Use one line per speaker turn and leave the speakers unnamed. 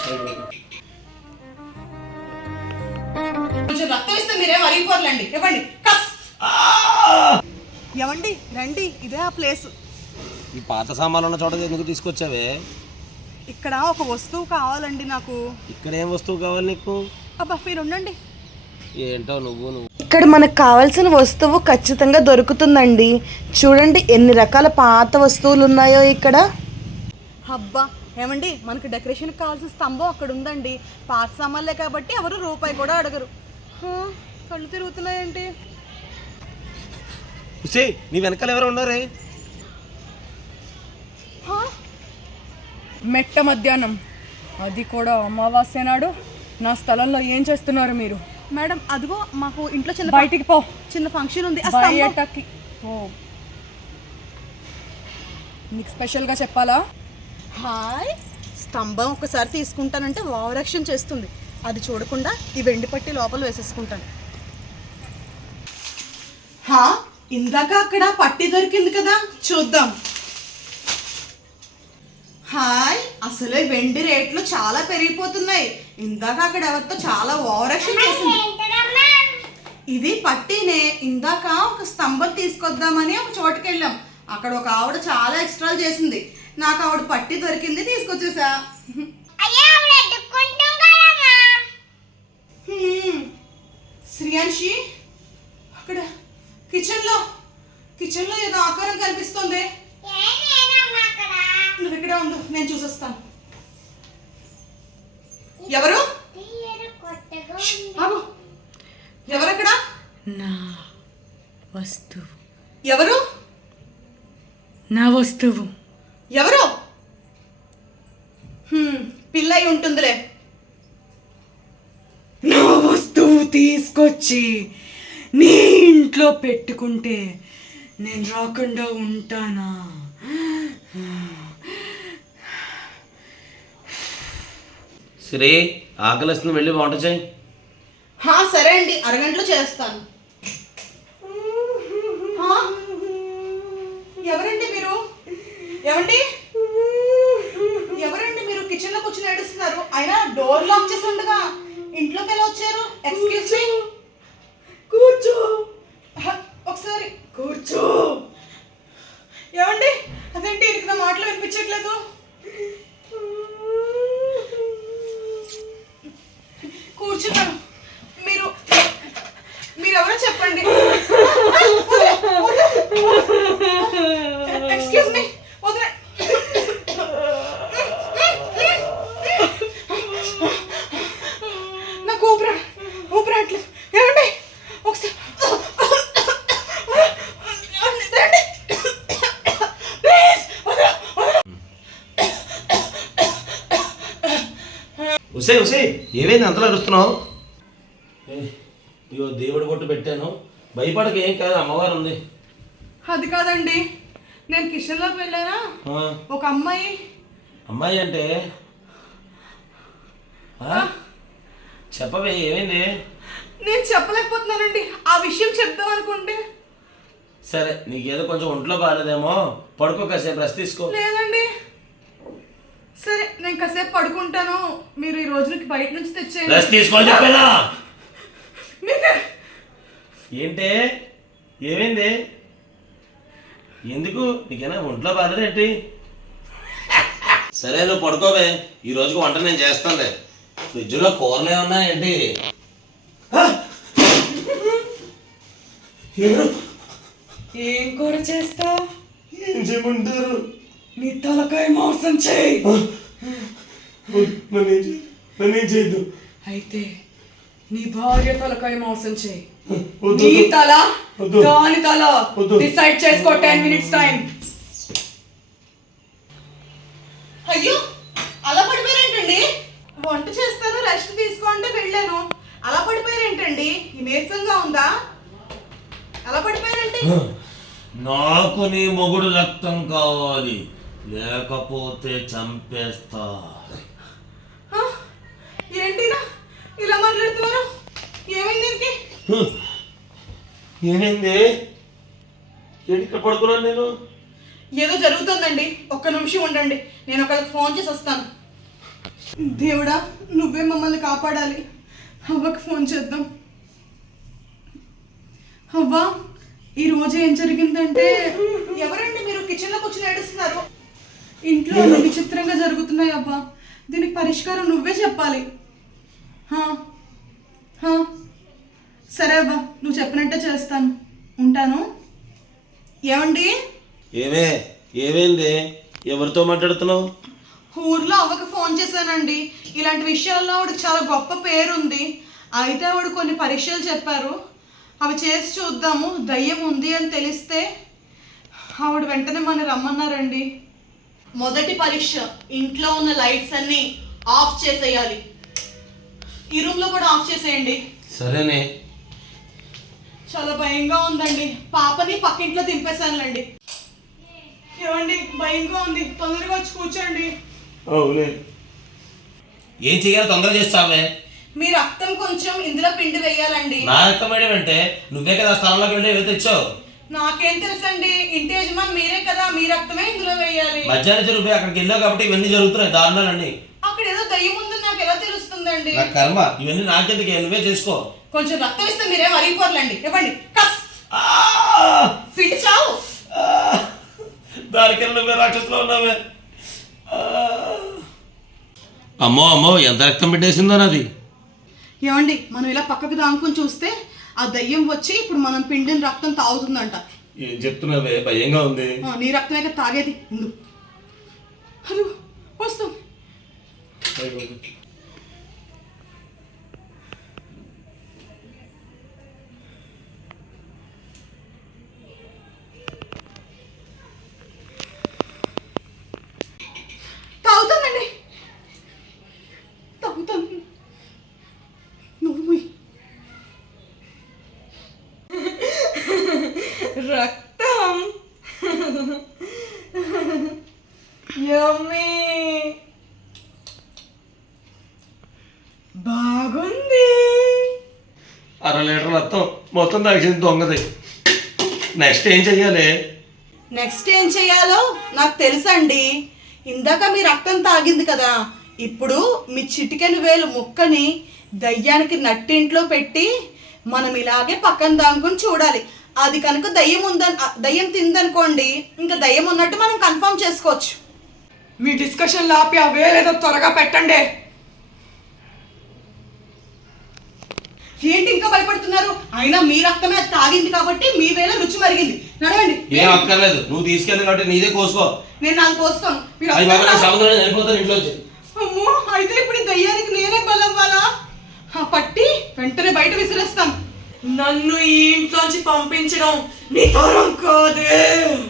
కొంచెం రక్తం ఇస్తే మీరేం అరిగిపోర్లండి. ఇవ్వండి. ఎవండి రండి, ఇదే ఆ ప్లేస్.
ఈ పాత సామాన్లు ఉన్న చోట ఎందుకు తీసుకొచ్చావే?
ఇక్కడ ఒక వస్తువు కావాలండి నాకు.
ఇక్కడ ఏం వస్తువు కావాలి నీకు?
అబ్బా మీరు ఉండండి.
ఏంటో నువ్వు
ఇక్కడ మనకు కావాల్సిన వస్తువు ఖచ్చితంగా దొరుకుతుందండి. చూడండి ఎన్ని రకాల పాత వస్తువులు ఉన్నాయో ఇక్కడ.
అబ్బా ఏమండి, మనకు డెకరేషన్ కావాల్సిన స్తంభం అక్కడ ఉందండి. పాత సామాన్లే కాబట్టి ఎవరు రూపాయి కూడా అడగరు. కళ్ళు తిరుగుతున్నాయండి.
నీ వెనకాల ఎవరు ఉన్నారే?
మెట్ట మధ్యాహ్నం, అది కూడా అమావాస్య నాడు నా స్థలంలో ఏం చేస్తున్నారు మీరు? మేడం అదిగో మాకు ఇంట్లో చిన్న బయటికి పో, చిన్న ఫంక్షన్ ఉంది. నీకు స్పెషల్గా చెప్పాలా? హాయ్, స్తంభం ఒకసారి తీసుకుంటానంటే ఓవరాక్షన్ చేస్తుంది. అది చూడకుండా ఈ వెండి పట్టి లోపల వేసేసుకుంటాను. ఇందాక అక్కడ పట్టి దొరికింది కదా, చూద్దాం. హాయ్, అసలే వెండి రేట్లు చాలా పెరిగిపోతున్నాయి. ఇందాక అక్కడ ఎవరితో చాలా ఓవరాక్షన్ చేసింది. ఇది పట్టినే. ఇందాక ఒక స్తంభం తీసుకొద్దామని ఒక చోటుకి వెళ్ళాం. అక్కడ ఒక ఆవిడ చాలా ఎక్స్ట్రాలు చేసింది. నాకు ఆవిడ పట్టి దొరికింది, తీసుకొచ్చేసా. శ్రీయాన్షి, అక్కడ కిచెన్లో ఏదో ఆకారం కనిపిస్తుంది. నువ్వు ఇక్కడే ఉండు, నేను చూసొస్తాను. ఎవరు? ఎవరక్కడ?
నా వస్తువు.
ఎవరు?
నా వస్తువు.
ఎవరు? పిల్లయి ఉంటుందిలే.
నా వస్తువు తీసుకొచ్చి నీ ఇంట్లో పెట్టుకుంటే నేను రాకుండా ఉంటానా?
శ్రీ, ఆకలిస్తుంది, వెళ్ళి వంట చేయి.
సరే అండి, అరగంటలో చేస్తాను. ఎవరండి మీరు? ఎవరండి మీరు కిచెన్లో కూర్చొని ఏడుస్తున్నారు? అయినా డోర్ లాక్ చేసి ఉండగా ఇంట్లోకి ఎలా వచ్చారు? Excuse me. కూర్చో, ఒకసారి కూర్చో. ఏమండి, అదేంటి ఇక నా మాటలు వినిపించట్లేదు? కూర్చున్నాను. మీరెవరో చెప్పండి. ఎక్స్క్యూజ్ మీ, వదిలే. నాకు ఊపిరాట్లేదు. ఏమండి ఒకసారి
ఏమైంది అంతలా అరుస్తున్నావు? ఇగో దేవుడి బొట్టు పెట్టాను, భయపడక, ఏం కాదు, అమ్మవారు ఉంది.
అది కాదండి, నేను కిచెన్లోకి వెళ్ళానా, ఒక అమ్మాయి
అంటే చెప్పవే, ఏమైంది?
నేను చెప్పలేకపోతున్నానండి. ఆ విషయం చెప్దాం అనుకుంటే.
సరే, నీకేదో కొంచెం ఒంట్లో బాగాలేదేమో, పడుకో, కాసేపు రెస్ట్ తీసుకో.
లేదండి, సరే నేను కాసేపు పడుకుంటాను. మీరు ఈ రోజుకి బయట నుంచి తెచ్చేయండి.
రెస్ట్ తీసుకోవాలి చెప్పేనా? ఏంటే, ఏమైంది? ఎందుకు, నీకేనా ఒంట్లో బాధలేంటి? సరే నువ్వు పడుకోవే, ఈ రోజుకి వంట నేను చేస్తానులే. ఫ్రిడ్జ్లో కూరలు ఏమన్నా ఏంటి?
ఏం కూర చేస్తావు?
ఏం చేయమంటారు?
నీ తలకాయ మాంసం చేయి.
నన్నేం చేయద్దు.
అయితే నీ భార్య తలకాయ మాంసం చేయి. నీ తల, దాని తల డిసైడ్ చేసుకో. 10 minutes టైం.
అయ్యో, అలా పడిపోయారేంటండి? వంట చేస్తాను, రెస్ట్ తీసుకోండి వెళ్ళాను. అలా పడిపోయారేంటండి? నీరసంగా ఉందా? అలా పడిపోయారేంటి?
నాకు నీ మొగుడు రక్తం కావాలి, లేకపోతే చంపేస్తా.
ఏంటినా ఇలా మాట్లాడుతున్నారు? ఏమైంది దీనికి?
ఏమైంది? ఏంటి ఇక్కడ పడుకున్నాను నేను?
ఏదో జరుగుతుందండి, ఒక్క నిమిషం ఉండండి, నేను ఒకరికి ఫోన్ చేసి వస్తాను. దేవుడా నువ్వే మమ్మల్ని కాపాడాలి. అవ్వకు ఫోన్ చేద్దాం. అవ్వా ఈరోజు ఏం జరిగిందంటే, ఎవరండి మీరు కిచెన్లో కూర్చొని ఏడుస్తున్నారు? ఇంట్లో అన్ని విచిత్రంగా జరుగుతున్నాయి అవ్వా. దీనికి పరిష్కారం నువ్వే చెప్పాలి. సరే అవ్వా, నువ్వు చెప్పినట్టే చేస్తాను. ఉంటాను. ఏమండి?
ఏమైంది? ఎవరితో మాట్లాడుతున్నావు?
ఊర్లో అవ్వకు ఫోన్ చేశానండి. ఇలాంటి విషయాల్లో ఆవిడకి చాలా గొప్ప పేరుంది. అయితే ఆవిడ కొన్ని పరీక్షలు చెప్పారు. అవి చేసి చూద్దాము, దయ్యం ఉంది అని తెలిస్తే ఆవిడ వెంటనే మన రమ్మన్నారండి. మొదటి పరీక్ష, ఇంట్లో ఉన్న లైట్స్ అన్నీ ఆఫ్ చేసేయాలి. ఈ రూమ్లో కూడా ఆఫ్ చేసేయండి.
సరేనే.
చాలా భయంగా ఉందండి. పాపని పక్కింట్లో దింపేశానులేండి. ఏమండి భయంగా ఉంది, తొందరగా వచ్చి కూర్చోండి.
అవునే. ఏం చెయ్యాలి? తొందర చేస్తావే.
మీ రక్తం కొంచెం ఇందులో పిండి వేయాలండి.
నా రక్తం అంటే నువ్వే కదా స్థలంలోకి వెళ్ళి ఏదో తెచ్చావు.
నాకేం తెలుసండి, ఇంటి యజమాని మీరే కదా, మీ రక్తమే ఇందులో వేయాలి.
మధ్యాహ్నం నువ్వే అక్కడికి వెళ్ళావు కాబట్టి ఇవన్నీ జరుగుతున్నాయి, దారుణాలన్నీ.
అక్కడ ఏదో దయ్యం ఉందని నాకు ఎలా తెలుస్తుందండి?
నా కర్మ, ఇవన్నీ నాకెందుకే, నువ్వే చేసుకో.
కొంచెం రక్తం ఇస్తే మీరేం అరిగిపోర్లండి. ఇవ్వండి. కస్ పిండి చావు.
దానికన్నా నువ్వే రాక్షసులో ఉన్నావే. అమ్మో అమ్మో, ఎంత రక్తం పెట్టేసిందో నాది.
ఏమండి మనం ఇలా పక్కకు దాముకొని చూస్తే ఆ దయ్యం వచ్చి ఇప్పుడు మనం పిండిని రక్తం తాగుతుందంట.
ఏం చెప్తున్నావే? భయంగా ఉంది.
నీ రక్తమే తాగేది. ఇందు హలో వస్తాం. తాగుతానండి, తాగుతాను. నువ్వు రక్తం యమ్మీ బాగుంది.
1/2 లీటర్ రక్తం మొత్తం తాగేసింది దొంగది. నెక్స్ట్ ఏం చెయ్యాలి?
నెక్స్ట్ ఏం చేయాలో నాకు తెలుసండి. ఇందాక మీ రక్తం తాగింది కదా, ఇప్పుడు మీ చిటికెను వేలు ముక్కని దయ్యానికి నట్టింట్లో పెట్టి మనం ఇలాగే పక్కన దాముకొని చూడాలి. అది కనుక దయ్యం తిందనుకోండి, ఇంకా దయ్యం ఉన్నట్టు మనం కన్ఫర్మ్ చేసుకోవచ్చు.
మీ డిస్కషన్ లాపి ఆ వేలేదో త్వరగా పెట్టండి.
ఏంటి ఇంకా భయపడుతున్నారు? అయినా మీ రక్తమే తాగింది కాబట్టి మీ వేళ రుచి మరిగింది. నడవండి.
ఏం అక్కర్లేదు, నువ్వు తీసుకెళ్ళి కాబట్టి నీదే కోసుకో.
నేను నాకు పోస్తాను. మీరు
అది బాగా సముద్రంలో వెళ్ళిపోతాను ఇంట్లో వచ్చి.
అమ్మో, అయితే ఇప్పుడు ఈ దయ్యానికి నేనే బలవ్వాలా? పట్టి వెంటనే బయట విసిరేస్తాను. నన్ను ఈ ఇంట్లోంచి పంపించడం నీ తరం కాదే.